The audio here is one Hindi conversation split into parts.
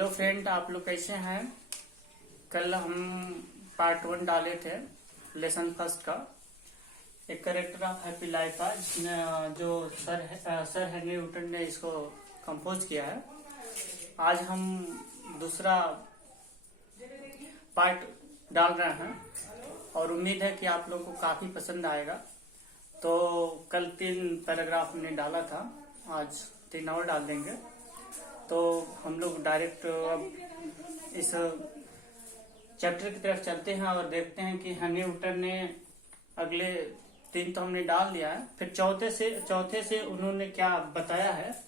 हेलो फ्रेंड, आप लोग कैसे हैं। कल हम पार्ट 1 डाले थे लेसन फर्स्ट का। एक कैरेक्टर ऑफ हैप्पी लाइफ था जिसने जो सर हेनरी न्यूटन ने इसको कंपोज किया है। आज हम दूसरा पार्ट डाल रहे हैं और उम्मीद है कि आप लोगों को काफी पसंद आएगा। तो कल 3 पैराग्राफ हमने डाला था, आज 3 और डाल देंगे। तो हम लोग डायरेक्ट अब इस चैप्टर की तरफ चलते हैं और देखते हैं कि हेनरी न्यूटन ने अगले 3 तो हमने डाल दिया है, फिर चौथे से उन्होंने क्या बताया है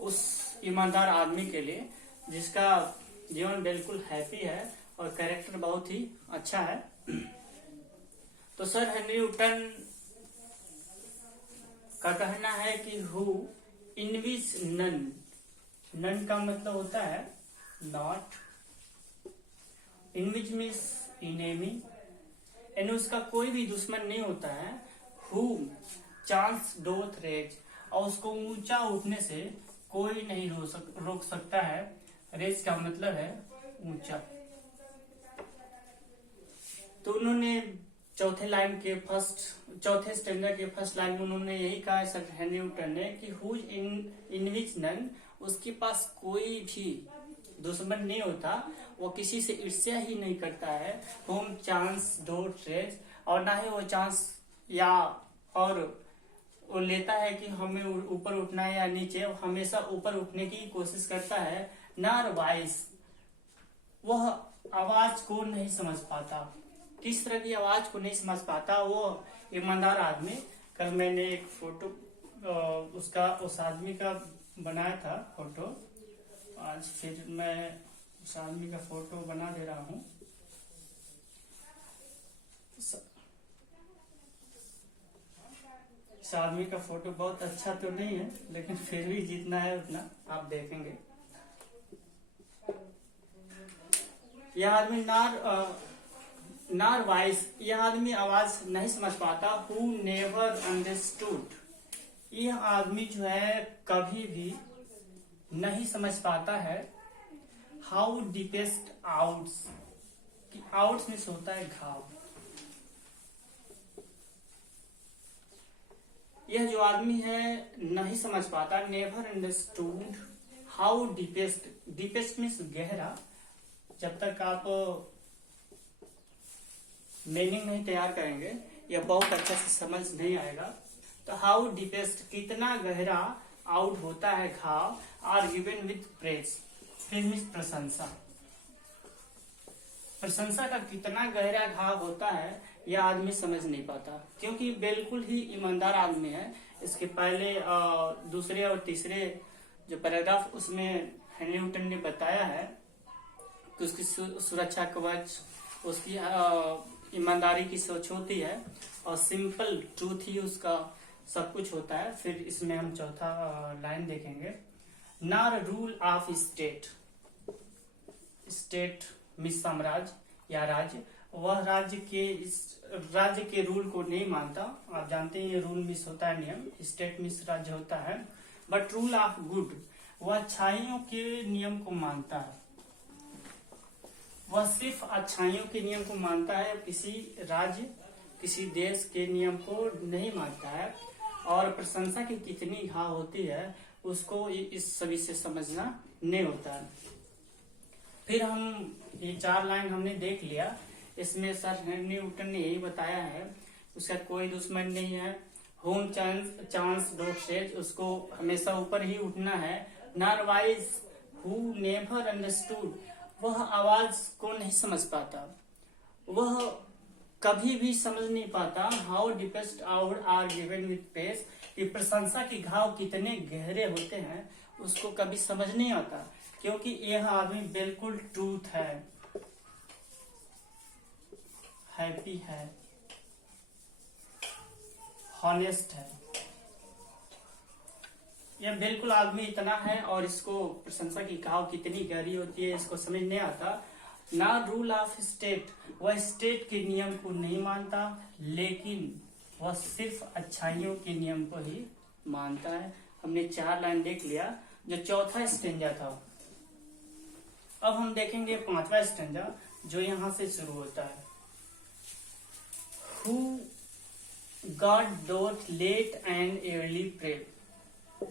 उस ईमानदार आदमी के लिए जिसका जीवन बिल्कुल हैप्पी है और कैरेक्टर बहुत ही अच्छा है। तो सर हेनरी न्यूटन का कहना है कि हु इनविज नन, नन का मतलब होता है नॉट, इनविज मीन्स इनेमी, यानी उसका कोई भी दुश्मन नहीं होता है। हु चांस डोथ रेज, और उसको ऊंचा उठने से कोई नहीं रोक सकता है। रेज का मतलब है ऊंचा। तो उन्होंने चौथे स्टैंडर्ड के फर्स्ट लाइन में उन्होंने यही कहा है सर हेनरी न्यूटन ने कि हु इनविज नन, उसके पास कोई भी दुश्मन नहीं होता, वो किसी से ईर्ष्या ही नहीं करता है। होम चांस डोंट रेज, और ना ही वो चांस या और वो लेता है कि हमें ऊपर उठना है या नीचे, वो हमेशा ऊपर उठने की कोशिश करता है। नॉर वॉइस, वह आवाज को नहीं समझ पाता। किस तरह की आवाज को नहीं समझ पाता वो ईमानदार आदमी। कल मैंने एक फोटो उस आदमी का बनाया था फोटो, आज फिर मैं उस आदमी का फोटो बना दे रहा हूँ। इस आदमी का फोटो बहुत अच्छा तो नहीं है, लेकिन फिर भी जितना है उतना आप देखेंगे। यह आदमी नॉर वॉइस, यह आदमी आवाज नहीं समझ पाता। हु नेवर अंडरस्टूड, यह आदमी जो है कभी भी नहीं समझ पाता है। हाउ डीपेस्ट आउट्स, कि आउट्स में होता है घाव। यह जो आदमी है नहीं समझ पाता, never understood how deepest, deepest means गहरा। जब तक आप मीनिंग नहीं तैयार करेंगे यह बहुत अच्छा से समझ नहीं आएगा। तो हाउ डीपेस्ट, कितना गहरा, आउट होता है घाव, are given with praise, praise means प्रशंसा। प्रशंसा का कितना गहरा घाव होता है यह आदमी समझ नहीं पाता, क्योंकि बिल्कुल ही ईमानदार आदमी है। इसके पहले दूसरे और तीसरे जो पैराग्राफ उसमें हेनरी न्यूटन ने बताया है कि उसकी सुरक्षा कवच, उसकी ईमानदारी की सोच होती है और सिंपल ट्रूथ ही उसका सब कुछ होता है। फिर इसमें हम चौथा लाइन देखेंगे। Nor rule of state, state means साम्राज्य या राज्य, वह राज्य के रूल को नहीं मानता। आप जानते हैं ये रूल मीन्स होता है नियम, स्टेट मीन्स राज्य होता है। बट रूल ऑफ गुड, वह अच्छाइयों के नियम को मानता है। वह सिर्फ अच्छाइयों के नियम को मानता है, किसी राज्य किसी देश के नियम को नहीं मानता है। और प्रशंसा की कितनी घाव होती है उसको इस सभी से समझना नहीं होता है। फिर हम ये 4 लाइन हमने देख लिया। इसमें सर हेनरी न्यूटन ने यही बताया है उसका कोई दुश्मन नहीं है। होम चांस डोंट रेज, उसको हमेशा ऊपर ही उठना है। Nor voice who never understood, वह आवाज को नहीं समझ पाता, वह कभी भी समझ नहीं पाता। How deepest out are given with praise, कि प्रशंसा की घाव कितने गहरे होते हैं उसको कभी समझ नहीं आता, क्योंकि यह आदमी बिल्कुल ट्रूथ है, हैप्पी है, हॉनेस्ट है। यह बिल्कुल आदमी इतना है और इसको प्रशंसा की घाव कितनी गहरी होती है इसको समझ नहीं आता। ना रूल ऑफ स्टेट, वह स्टेट के नियम को नहीं मानता, लेकिन वह सिर्फ अच्छाइयों के नियम को ही मानता है। हमने 4 लाइन देख लिया। जो चौथा स्टेंजा था अब हम देखेंगे पांचवा स्टैंजा जो यहाँ से शुरू होता है। Who God doth late and early pray।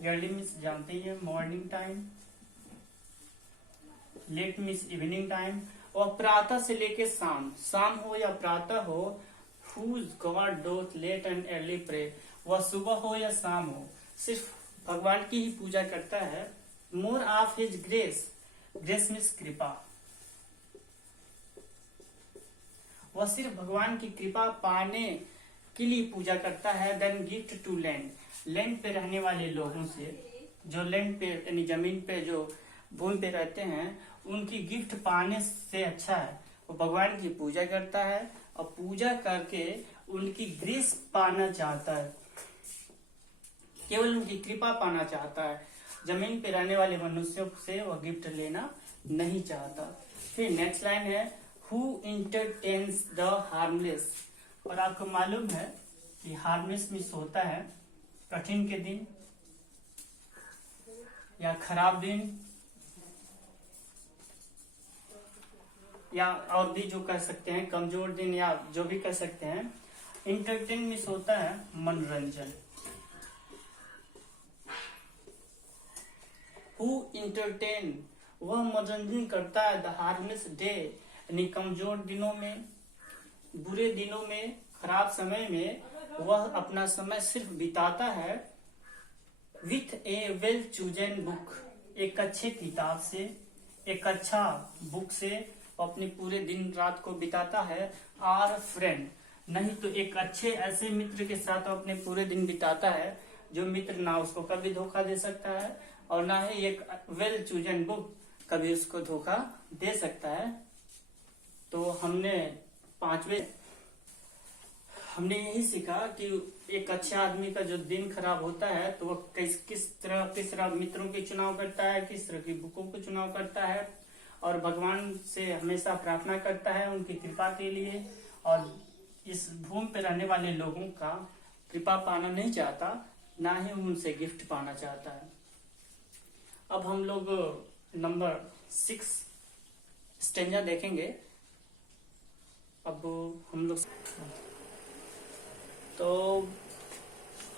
early means जानते ही है morning time, late means evening time, और प्रातः से लेके शाम, शाम हो या प्रातः हो। Whose God doth late and early pray, वह सुबह हो या शाम हो सिर्फ भगवान की ही पूजा करता है। More of his grace, grace means कृपा, वह सिर्फ भगवान की कृपा पाने के लिए पूजा करता है। Then gift to land, land पे रहने वाले लोगों से, जो लैंड पे यानी जमीन पे जो भूमि पे रहते हैं, उनकी गिफ्ट पाने से अच्छा है वो भगवान की पूजा करता है और पूजा करके उनकी ग्रेस पाना चाहता है, केवल उनकी कृपा पाना चाहता है। जमीन पे रहने वाले मनुष्यों से वह गिफ्ट लेना नहीं चाहता। फिर नेक्स्ट लाइन है हु इंटरटेन्स द हार्मलेस, और आपको मालूम है कि हार्मलेस मीन्स होता है कठिन के दिन या खराब दिन या और भी जो कह सकते हैं कमजोर दिन या जो भी कह सकते हैं। इंटरटेन मीन्स होता है मनोरंजन। हु इंटरटेन, वह मनोरंजन करता है द हार्मलेस डे, यानी कमजोर दिनों में, बुरे दिनों में, खराब समय में वह अपना समय सिर्फ बिताता है with A well chosen book, एक अच्छे किताब से, एक अच्छा बुक से अपने पूरे दिन रात को बिताता है। आर फ्रेंड, नहीं तो एक अच्छे ऐसे मित्र के साथ अपने पूरे दिन बिताता है जो मित्र ना उसको कभी धोखा दे सकता है और ना ही एक वेल चूजन बुक कभी उसको धोखा दे सकता है। तो हमने हमने यही सीखा कि एक अच्छे आदमी का जो दिन खराब होता है तो वह किस तरह मित्रों के चुनाव करता है, किस तरह की बुकों को चुनाव करता है और भगवान से हमेशा प्रार्थना करता है उनकी कृपा के लिए, और इस भूमि पे रहने वाले लोगों का कृपा पाना नहीं चाहता, ना ही उनसे गिफ्ट पाना चाहता है। अब हम लोग नंबर 6 स्टेंजा देखेंगे। अब हम लोग तो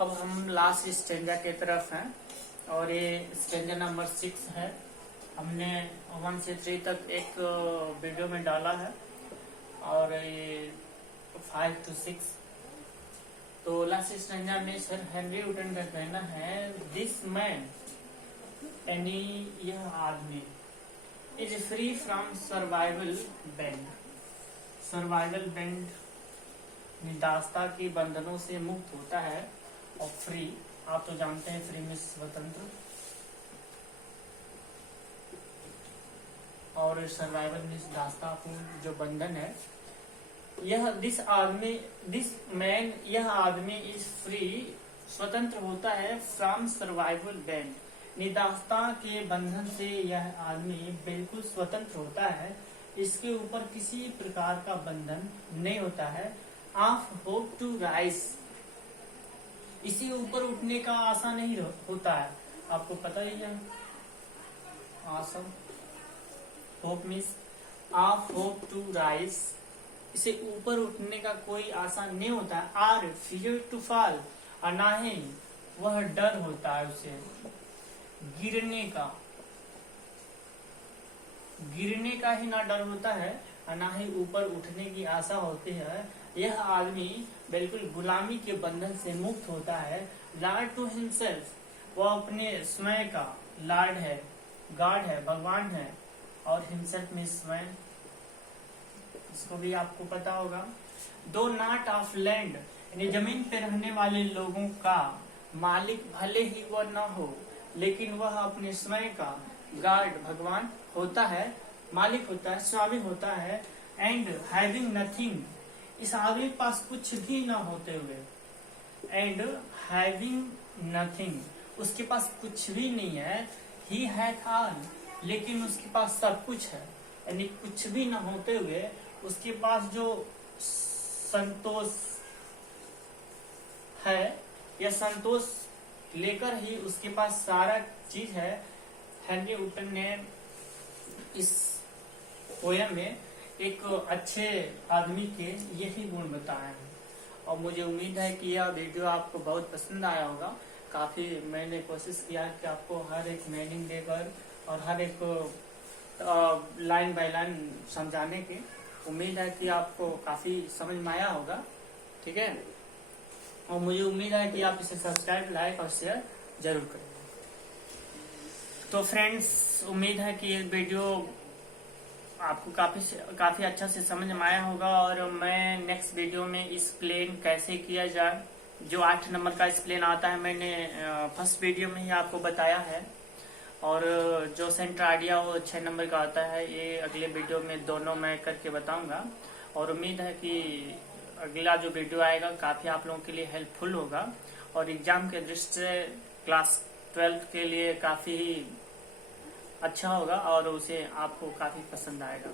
अब हम लास्ट स्टेंजा के तरफ हैं और ये स्टेंजा नंबर 6 है। हमने 1 से 3 तक एक वीडियो में डाला है और ये 5 to 6। तो लास्ट स्टेंजा में सर हेनरी वुडन का कहना है दिस मैन, यानी यह आदमी, is free from servile bands, servile bands निदास्ता के बंधनों से मुक्त होता है। और फ्री, आप तो जानते हैं फ्री में स्वतंत्र, और सर्वाइवल में दास्तापूर्ण जो बंधन है। यह दिस मैन, यह आदमी इज फ्री, स्वतंत्र होता है फ्रॉम सर्वाइवल बैंड, निदास्ता के बंधन से यह आदमी बिल्कुल स्वतंत्र होता है। इसके ऊपर किसी प्रकार का बंधन नहीं होता है। ऑफ होप टू राइज, इसी ऊपर उठने का आशा नहीं होता है, आपको पता ही है। आशा, hope means of hope to rise, इसे ऊपर उठने का कोई आशा नहीं होता है। आर फियर टू फॉल, और ना ही वह डर होता है उसे गिरने का ही ना डर होता है और ना ही ऊपर उठने की आशा होती है। यह आदमी बिल्कुल गुलामी के बंधन से मुक्त होता है। लॉर्ड टू हिमसेल्फ, वह अपने स्वयं का लॉर्ड है, गॉड है, भगवान है, और हिमसेल्फ में स्वयं, इसको भी आपको पता होगा। दो नॉट ऑफ लैंड, यानी जमीन पे रहने वाले लोगों का मालिक भले ही वह न हो, लेकिन वह अपने स्वयं का गॉड भगवान होता है, मालिक होता है, स्वामी होता है। एंड हैविंग नथिंग, इस आदमी के पास कुछ भी न होते हुए, एंड हैविंग नथिंग, उसके पास कुछ भी नहीं है। ही हैथ ऑल, लेकिन उसके पास सब कुछ है, यानी कुछ भी न होते हुए उसके पास जो संतोष है या संतोष लेकर ही उसके पास सारा चीज है। हेनरी वुडन ने इस पोयम में एक अच्छे आदमी के यही गुण बताए हैं। और मुझे उम्मीद है कि यह वीडियो आपको बहुत पसंद आया होगा। काफी मैंने कोशिश किया कि आपको हर एक मीनिंग देकर और हर एक लाइन बाय लाइन समझाने की। उम्मीद है कि आपको काफी समझ में आया होगा। ठीक है, और मुझे उम्मीद है कि आप इसे सब्सक्राइब, लाइक और शेयर जरूर करेंगे। तो फ्रेंड्स, उम्मीद है कि ये वीडियो आपको काफी अच्छा से समझ में आया होगा। और मैं नेक्स्ट वीडियो में एक्सप्लेन कैसे किया जाए, जो 8 नंबर का एक्सप्लेन आता है, मैंने फर्स्ट वीडियो में ही आपको बताया है। और जो सेंटर आइडिया वो 6 नंबर का आता है, ये अगले वीडियो में दोनों मैं करके बताऊंगा। और उम्मीद है कि अगला जो वीडियो आएगा काफी आप लोगों के लिए हेल्पफुल होगा और एग्जाम के दृष्टि से क्लास 12 के लिए काफी अच्छा होगा और उसे आपको काफी पसंद आएगा।